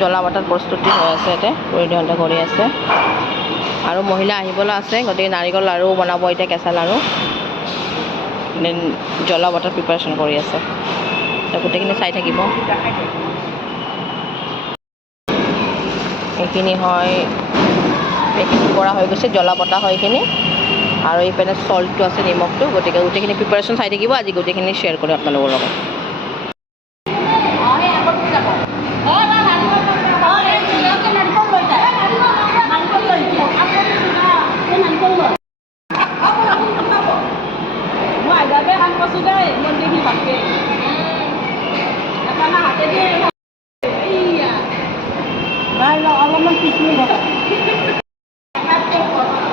জ্বলা বটাৰ প্ৰস্তুতি হৈ আছে ইয়াতে পৰিধান কৰি আছে আৰু মহিলা আহিবলৈ আছে গতিকে নাৰিকল লাৰু বনাব এতিয়া কেঁচা লাৰু দেন জ্বলা বটাৰ প্ৰিপাৰেশ্যন কৰি আছে গোটেইখিনি চাই থাকিব এইখিনি হয় পেকিং কৰা হৈ গৈছে জ্বলা বটা হয় এইখিনি আৰু এইপিনে সল্টটো আছে নিমখটো গতিকে গোটেইখিনি প্ৰিপাৰেশ্যন চাই থাকিব আজি গোটেইখিনি শ্বেয়াৰ কৰিম আপোনালোকৰ লগত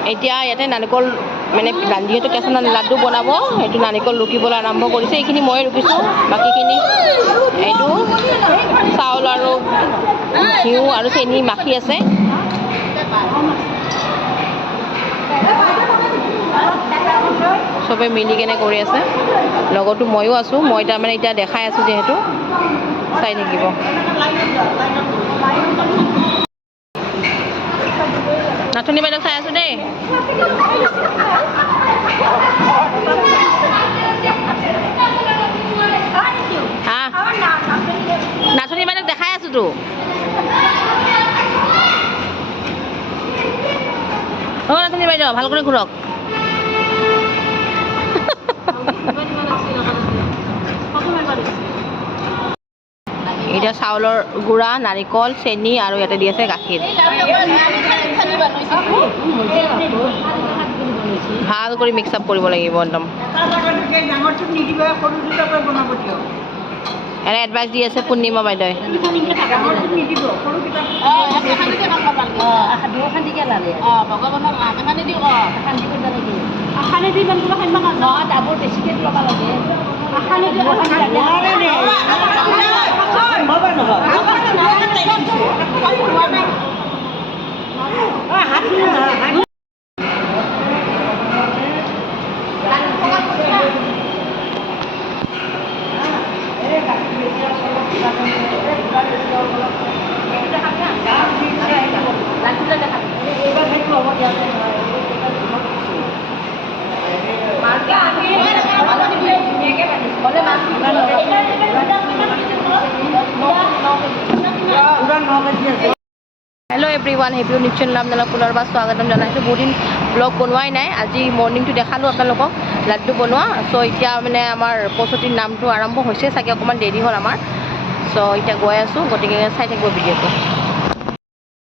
এতিয়া ইয়াতে নাৰিকল মানে যিহেতু কেঁচা লাড্ডু বনাব সেইটো নাৰিকল ৰুকিবলৈ আৰম্ভ কৰিছে এইখিনি মই ৰুকিছোঁ বাকীখিনি এইটো চাউল আৰু ঘিউ আৰু চেনি মাখি আছে চবে মিলি কেনে কৰি আছে লগতো ময়ো আছোঁ মই তাৰমানে এতিয়া দেখাই আছোঁ যিহেতু চাই থাকিব নাথনি বাইদেউ চাই আছোঁ দেই হা নাথনি বাইদেউ দেখাই আছোঁতো অঁ নাথনি বাইদেউ ভাল কৰি ঘূৰক এতিয়া চাউলৰ গুড়া নাৰিকল চেনি আৰু ইয়াতে দি আছে গাখীৰ ভাল কৰি মিক্স আপ কৰিব লাগিব একদম এনে এডভাইচ দি আছে পূৰ্ণিমা বাইদেৱে hello' everyone happy news channel আপোনালোক পুনৰবাৰ স্বাগতম জনাইছোঁ বহুত দিন ব্লগ বনোৱাই নাই আজি মৰ্ণিংটো দেখালোঁ আপোনালোকক লাড্ডু বনোৱা চ' এতিয়া মানে আমাৰ প্ৰস্তুতিৰ নামটো আৰম্ভ হৈছে চাগে অকণমান দেৰি হ'ল আমাৰ চ' এতিয়া গৈ আছোঁ গতিকে চাই থাকিব ভিডিঅ'টো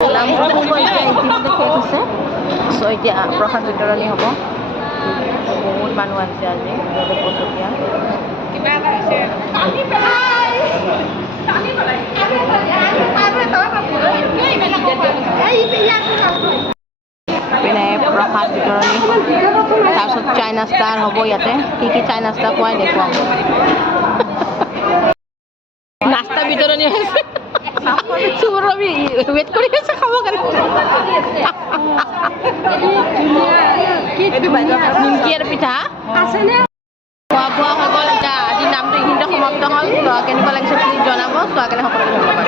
নাম হৈছে চ' এতিয়া প্ৰসাদ বিতৰণি হ'ব বহুত মানুহ আহিছে আজি প্ৰস্তুতীয়া পিনে প্ৰসাদ বিতৰণি তাৰপিছত চাই নাস্তা হ'ব ইয়াতে কি চাই নাস্তা খোৱাই দেখুৱাম নাস্তা বিতৰণি হৈছে সুৰভি ৱেইট কৰি আছে খাব কাৰণে নিমকি আৰু পিঠা খোৱা বোৱা হৈ গ'ল এতিয়া আজিৰ নামটো এইখিনিতে সমাপ্ত হ'ল কেনেকুৱা লাগিছে প্লিজ জনাব চোৱা কাৰণে সকলোকে ধন্যবাদ